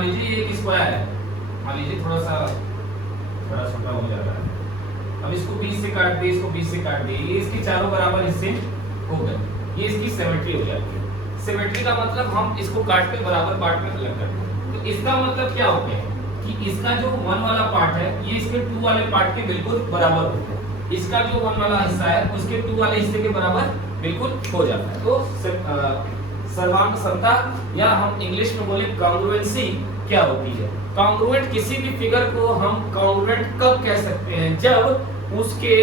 मान लीजिए एक स्क्वायर है, मान लीजिए थोड़ा छोटा हो जा रहा है। अब इसको 20 से काट दिए, इसको 20 से काट दिए, ये इसके चारों बराबर हिस्से हो गए, ये इसकी सिमेट्री हो जाती है। सिमेट्री का मतलब हम इसको काट के बराबर पार्ट में अलग करते हैं। तो इसका मतलब क्या हो गया कि इसका जो 1 वाला पार्ट है ये इसके 2 वाले पार्ट के बिल्कुल बराबर होता है, इसका जो 1 वाला हिस्सा है उसके 2 वाले हिस्से के बराबर बिल्कुल हो जाता है। तो सर्वांग समता या हम इंग्लिश में बोले कॉन्ग्रुएंसी क्या होती है? कॉन्ग्रुएंट किसी भी फिगर को हम कॉन्ग्रुएंट कब कह सकते हैं? जब उसके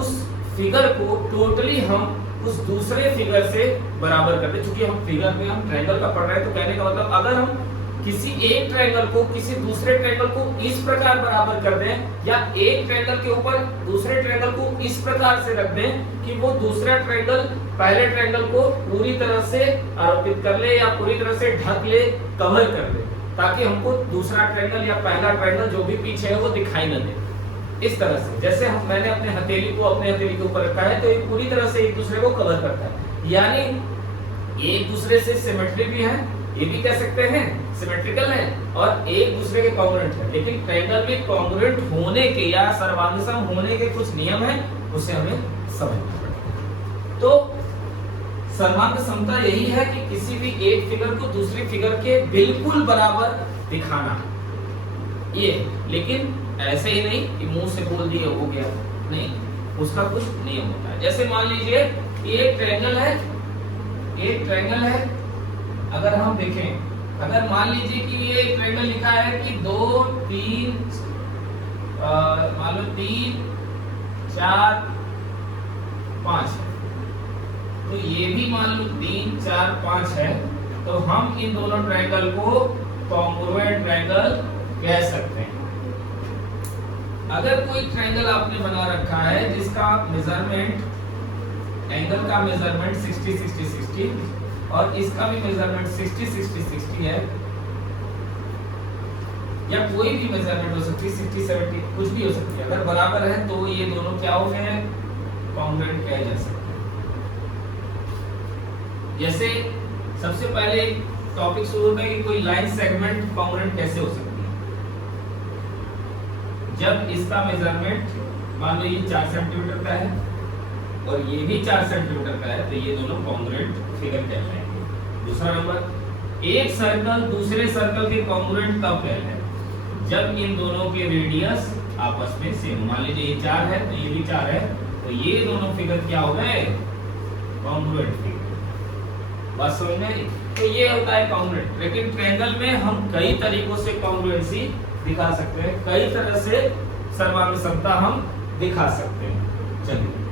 उस फिगर को टोटली हम उस दूसरे फिगर से बराबर कर दे। चूंकि हम फिगर में हम ट्रायंगल का पढ़ रहे हैं, तो कहने का मतलब अगर हम किसी एक ट्रायंगल को किसी दूसरे ट्रायंगल को इस प्रकार बराबर कर दें या एक ट्रायंगल के ऊपर दूसरे ट्रायंगल को इस प्रकार से रख दें कि वो दूसरा ट्रायंगल पहले ट्रायंगल को पूरी तरह से आरोपित कर ले या पूरी तरह से ढक ले, कवर कर ले, ताकि हमको दूसरा ट्रायंगल या पहला ट्रायंगल जो भी पीछे है वो दिखाई न दे। इस तरह से जैसे मैंने अपने हथेली को अपने हथेली के ऊपर रखा है तो ये पूरी तरह से एक दूसरे को कवर करता है, यानी एक दूसरे से सिमेट्री भी है, ये भी कह सकते हैं सिमेट्रिकल है, और एक दूसरे के कॉन्ग्रुएंट है। लेकिन ट्रायंगल में कॉन्ग्रुएंट होने के या सर्वांगसम होने के कुछ नियम हैं, उसे हमें समझना पड़ेगा। तो सर्वांग समता यही है कि किसी भी एक फिगर को दूसरी फिगर के बिल्कुल बराबर दिखाना, ये। लेकिन ऐसे ही नहीं कि मुंह से बोल दिए हो गया, नहीं, उसका कुछ नियम होता है। जैसे मान लीजिए एक ट्रायंगल है, अगर हम देखें, अगर मान लीजिए कि ये ट्रायंगल लिखा है कि 2 3 मान लो 3 4 5 है, तो ये भी मान लो 3 4 5 है, तो हम इन दोनों ट्रायंगल को कॉन्ग्रुएंट ट्रायंगल कह सकते हैं। अगर कोई ट्रायंगल आपने बना रखा है जिसका मेजरमेंट, एंगल का मेजरमेंट 60 60 60 और इसका भी मेजरमेंट 60 60 60 है, या कोई भी मेजरमेंट हो सकती है 60 70 कुछ भी हो सकती है, अगर बराबर है तो ये दोनों क्या हो गए, कॉन्ग्रुएंट कहे जा सकते हैं। जैसे सबसे पहले टॉपिक शुरू होता है कि कोई लाइन सेगमेंट कॉन्ग्रुएंट कैसे हो सकती है। जब इसका मेजरमेंट मान लो ये 4 सेंटीमीटर का है और ये भी 4 सेंटीमीटर का है, तो ये दोनों कॉन्ग्रुएंट फिगर कहलाएंगे। दूसरा नंबर, एक सर्कल दूसरे सर्कल के कॉन्ग्रुएंट कब कहलाएगा? जब इन दोनों के रेडियस आपस में सेम, मान लीजिए ये 4 है तो ये भी 4 है, तो ये दोनों फिगर क्या हो गए, कॉन्ग्रुएंट फिगर। बात समझ में आई? तो ये होता है कॉन्ग्रुएंट। लेकिन ट्रायंगल में हम कई तरीकों से कॉन्ग्रुएंसी दिखा सकते हैं, कई तरह से सर्वांग समता हम दिखा सकते हैं। चलिए